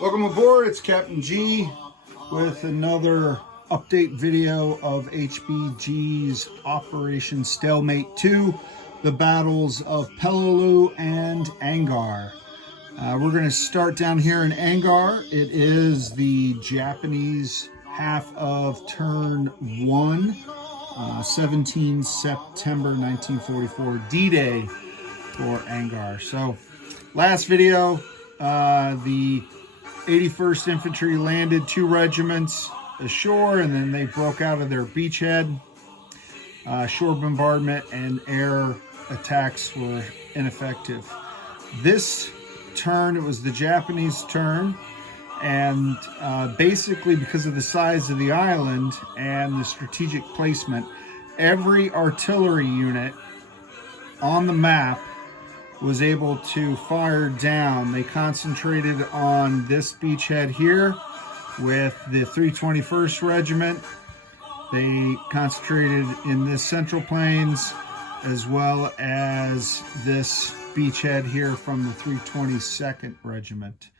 Welcome aboard, it's Captain G with another update video of HBG's Operation Stalemate 2, the battles of Peleliu and Angar. We're going to start down here in Angar. It is the Japanese half of turn 1, 17 September 1944, D-Day for Angar. So last video, the 81st Infantry landed 2 regiments ashore, and then they broke out of their beachhead. Shore bombardment and air attacks were ineffective. This turn, it was the Japanese turn, and basically because of the size of the island and the strategic placement, every artillery unit on the map was able to fire down. They concentrated on this beachhead here with the 321st Regiment. They concentrated in this Central Plains, as well as this beachhead here from the 322nd Regiment.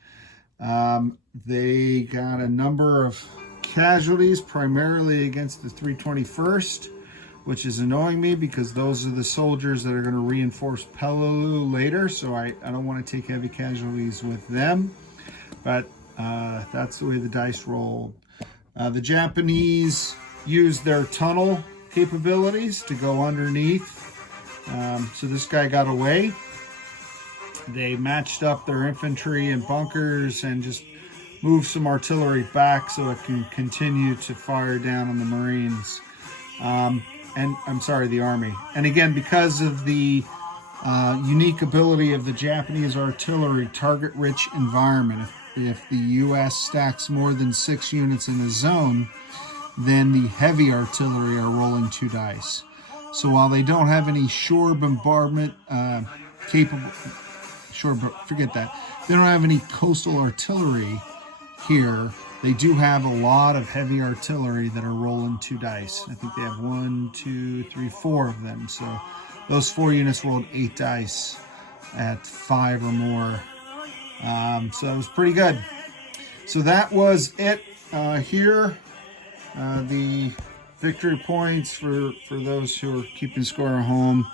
They got a number of casualties, primarily against the 321st, which is annoying me because those are the soldiers that are going to reinforce Peleliu later, so I don't want to take heavy casualties with them, but that's the way the dice rolled. The Japanese used their tunnel capabilities to go underneath, so this guy got away. They matched up their infantry and bunkers and just moved some artillery back so it can continue to fire down on the Marines. And I'm sorry, the Army. And again, because of the unique ability of the Japanese artillery, target-rich environment, if the U.S. stacks more than 6 units in a zone, then the heavy artillery are rolling 2 dice. So while they don't have any shore bombardment capable, forget that. They don't have any coastal artillery here. They do have a lot of heavy artillery that are rolling 2 dice. I think they have 1, 2, 3, 4 of them. So those 4 units rolled 8 dice at 5 or more. So it was pretty good. So that was it here. The victory points for those who are keeping score at home.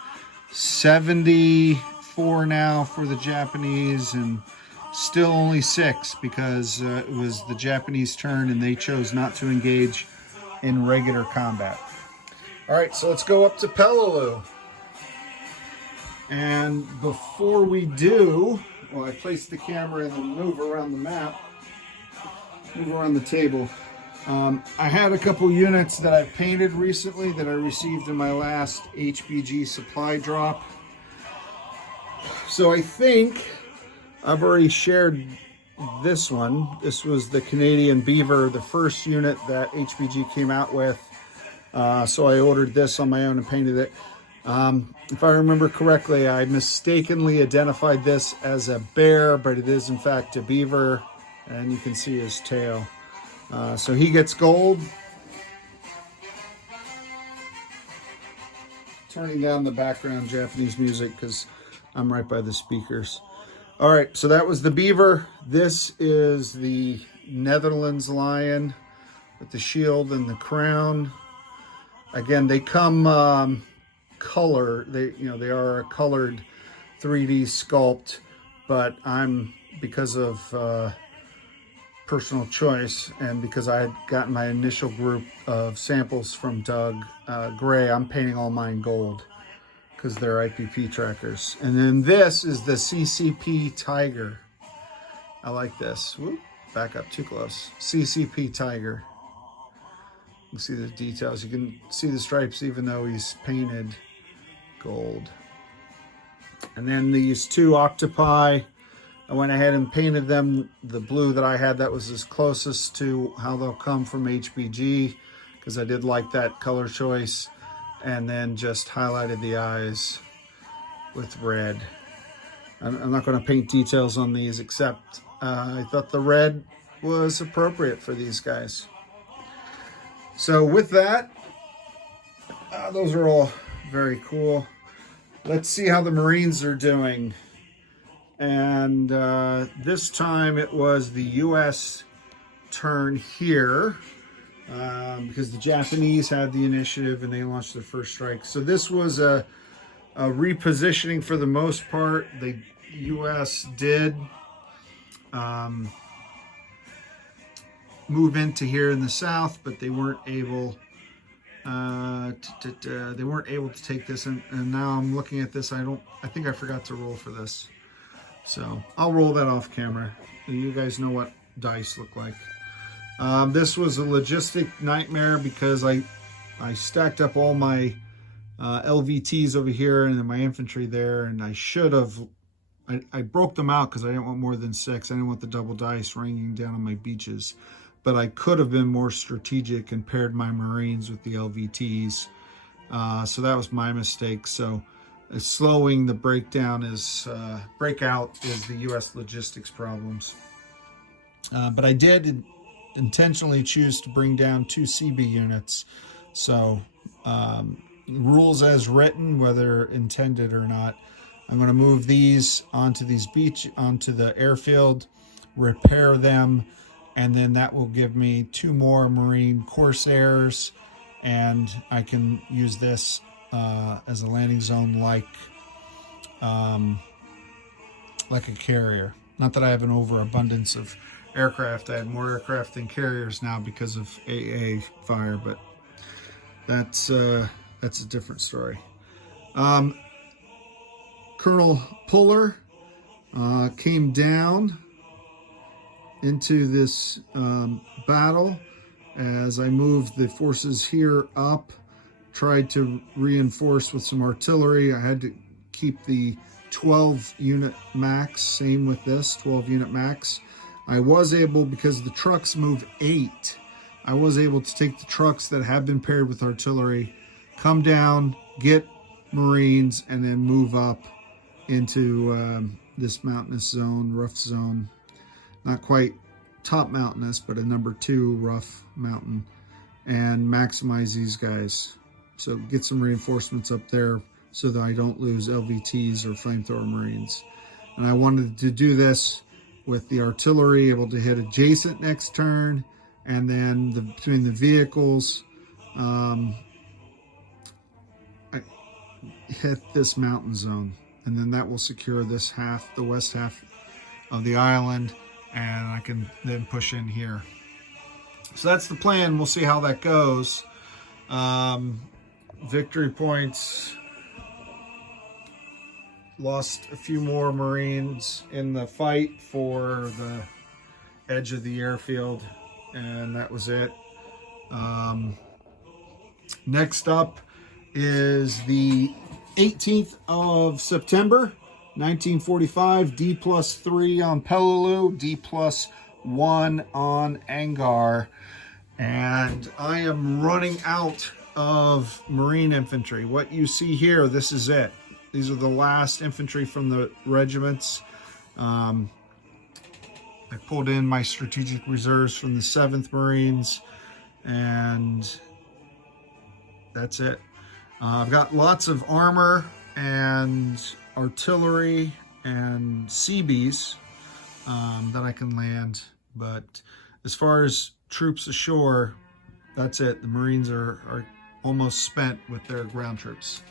74 now for the Japanese, and still only 6 because it was the Japanese turn and they chose not to engage in regular combat. All right, so let's go up to Peleliu. And before we do, well, I place the camera and then move around the map, move around the table. I had a couple units that I painted recently that I received in my last HBG supply drop. So I think I've already shared this one. This was the Canadian Beaver, the first unit that HBG came out with. So I ordered this on my own and painted it. If I remember correctly, I mistakenly identified this as a bear, but it is in fact a beaver, and you can see his tail. So he gets gold. Turning down the background Japanese music because I'm right by the speakers. All right, so that was the beaver. This is the Netherlands lion with the shield and the crown. Again, they come color. They are a colored 3D sculpt, but because of personal choice and because I had gotten my initial group of samples from Doug Gray, I'm painting all mine gold because they're IPP trackers. And then this is the CCP Tiger. I like this. Whoop, back up too close. CCP Tiger. You can see the details. You can see the stripes even though he's painted gold. And then these 2 octopi, I went ahead and painted them the blue that I had. That was as closest to how they'll come from HBG because I did like that color choice. And then just highlighted the eyes with red. I'm not going to paint details on these, except I thought the red was appropriate for these guys. So with that, those are all very cool. Let's see how the Marines are doing. And this time it was the U.S. turn here, because the Japanese had the initiative and they launched their first strike. So this was a repositioning for the most part. The U.S. did move into here in the south, but they weren't able to take this. And now I'm looking at this. I think I forgot to roll for this, so I'll roll that off camera. You guys know what dice look like. This was a logistic nightmare because I stacked up all my LVTs over here and then my infantry there, and I should have. I broke them out because I didn't want more than 6. I didn't want the double dice raining down on my beaches. But I could have been more strategic and paired my Marines with the LVTs. So that was my mistake. So slowing the breakout is the U.S. logistics problems. But I did intentionally choose to bring down 2 CB units. So rules as written, whether intended or not. I'm going to move these onto the airfield, repair them, and then that will give me 2 more Marine Corsairs, and I can use this as a landing zone like a carrier. Not that I have an overabundance of aircraft. I have more aircraft than carriers now because of AA fire, but that's a different story. Colonel Puller came down into this battle as I moved the forces here up, tried to reinforce with some artillery. I had to keep the 12 unit max, same with this 12 unit max. I was able, because the trucks move 8, I was able to take the trucks that have been paired with artillery, come down, get Marines, and then move up into this mountainous zone, rough zone. Not quite top mountainous, but a number 2 rough mountain, and maximize these guys. So get some reinforcements up there so that I don't lose LVTs or flamethrower Marines. And I wanted to do this with the artillery able to hit adjacent next turn, and then between the vehicles, I hit this mountain zone, and then that will secure this half, the west half of the island, and I can then push in here. So that's the plan. We'll see how that goes. Victory points. Lost a few more Marines in the fight for the edge of the airfield, and that was it. Next up is the 18th of September, 1945, D+3 on Peleliu, D+1 on Angar, and I am running out of Marine infantry. What you see here, this is it. These are the last infantry from the regiments. I pulled in my strategic reserves from the 7th Marines, and that's it. I've got lots of armor and artillery and CBs that I can land, but as far as troops ashore, that's it. The Marines are almost spent with their ground troops.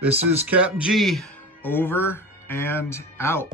This is Captain G, over and out.